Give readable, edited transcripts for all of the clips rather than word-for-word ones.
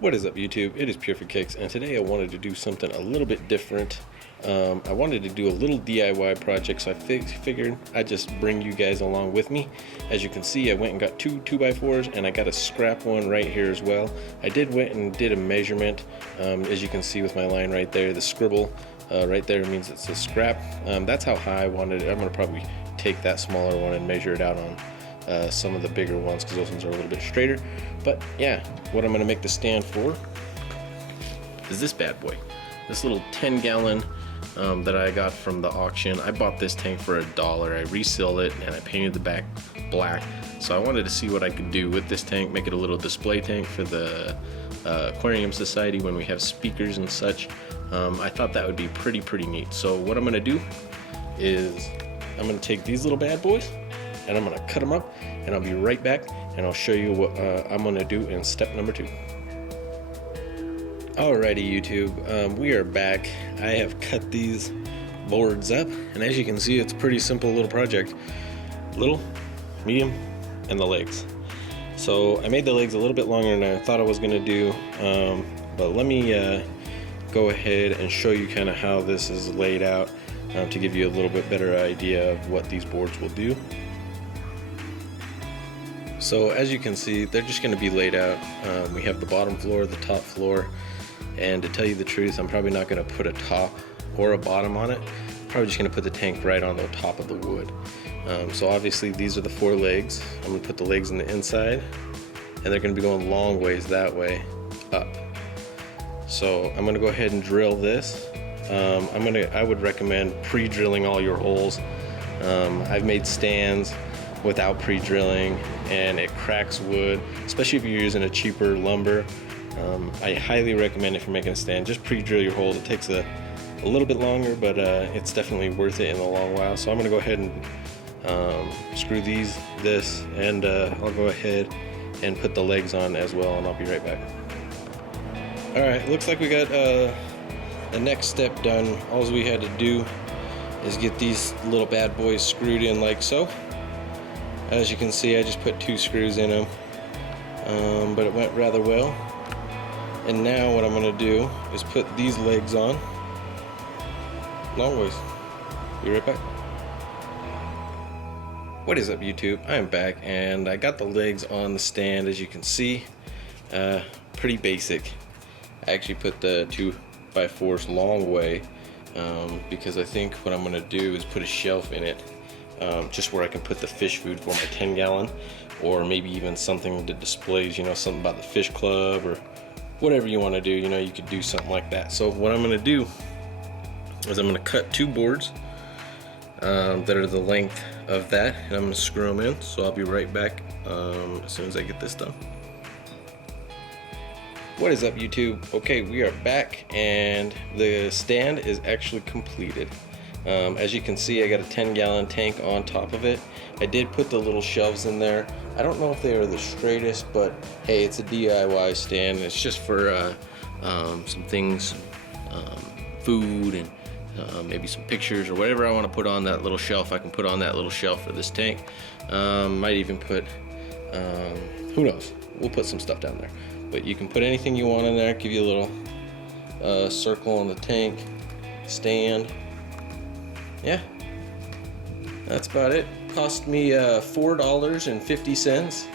What is up, YouTube? It is Pure for Kicks, and today I wanted to do something a little bit different. I wanted to do a little DIY project, so I figured I'd just bring you guys along with me. As you can see, I went and got two 2x4s, and I got a scrap one right here as well. I went and did a measurement. As you can see with my line right there, the scribble right there means it's a scrap. That's how high I wanted it. I'm going to probably take that smaller one and measure it out on some of the bigger ones, because those ones are a little bit straighter. But yeah, what I'm going to make the stand for is this bad boy, this little 10-gallon that I got from the auction. I bought this tank for $1. I resealed it and I painted the back black. So I wanted to see what I could do with this tank, make it a little display tank for the Aquarium Society when we have speakers and such. I thought that would be pretty neat. So what I'm going to do is I'm going to take these little bad boys and I'm going to cut them up, and I'll be right back and I'll show you what I'm going to do in step number 2. Alrighty, YouTube, we are back. I have cut these boards up, and as you can see, it's a pretty simple little project. Little, medium, and the legs. So I made the legs a little bit longer than I thought I was going to do, but let me go ahead and show you kind of how this is laid out to give you a little bit better idea of what these boards will do. So as you can see, they're just going to be laid out. We have the bottom floor, the top floor, and to tell you the truth, I'm probably not going to put a top or a bottom on it. I'm probably just going to put the tank right on the top of the wood. So obviously these are the 4 legs. I'm going to put the legs on the inside, and they're going to be going long ways that way up. So I'm going to go ahead and drill this. I would recommend pre-drilling all your holes. I've made stands without pre-drilling, and it cracks wood, especially if you're using a cheaper lumber. I highly recommend, if you're making a stand, just pre-drill your holes. It takes a little bit longer, but it's definitely worth it in the long while. So I'm going to go ahead and screw this, and I'll go ahead and put the legs on as well, and I'll be right back. Alright, looks like we got the next step done. All we had to do is get these little bad boys screwed in like so. As you can see, I just put 2 screws in them, but it went rather well. And now what I'm going to do is put these legs on long ways. Be right back. What is up, YouTube? I am back, and I got the legs on the stand. As you can see, pretty basic. I actually put the 2x4s long way because I think what I'm going to do is put a shelf in it. Just where I can put the fish food for my 10-gallon, or maybe even something that displays, you know, something about the fish club or whatever you want to do. You know, you could do something like that. So what I'm going to do is I'm going to cut 2 boards that are the length of that, and I'm going to screw them in. So I'll be right back as soon as I get this done. What is up, YouTube? Okay, we are back, and the stand is actually completed. As you can see, I got a 10-gallon tank on top of it. I did put the little shelves in there. I don't know if they are the straightest, but hey, it's a DIY stand. It's just for some things, food, and maybe some pictures or whatever I want to put on that little shelf. I can put on that little shelf for this tank. Might even put, who knows? We'll put some stuff down there. But you can put anything you want in there. Give you a little circle on the tank stand. Yeah, that's about it. Cost me $4.50,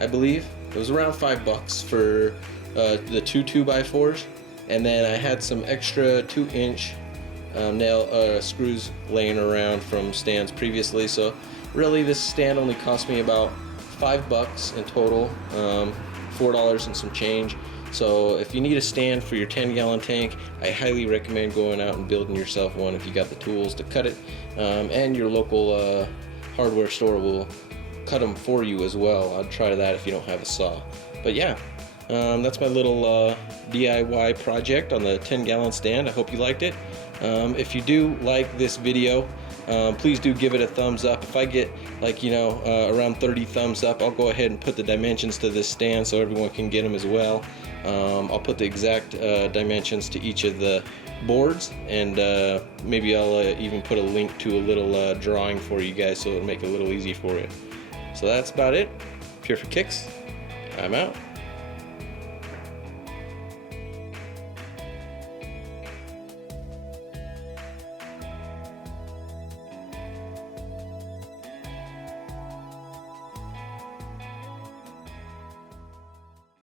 I believe. It was around $5 for the 2 2x4s, and then I had some extra 2-inch nail screws laying around from stands previously. So really, this stand only cost me about $5 in total, $4 and some change. So if you need a stand for your 10-gallon tank, I highly recommend going out and building yourself one if you got the tools to cut it, and your local hardware store will cut them for you as well. I'd try that if you don't have a saw. But yeah, that's my little DIY project on the 10-gallon stand. I hope you liked it. If you do like this video, please do give it a thumbs up. If I get, like, you know, around 30 thumbs up, I'll go ahead and put the dimensions to this stand so everyone can get them as well. I'll put the exact dimensions to each of the boards, and maybe I'll even put a link to a little drawing for you guys so it'll make it a little easy for you. So that's about it. Pure for Kicks. I'm out.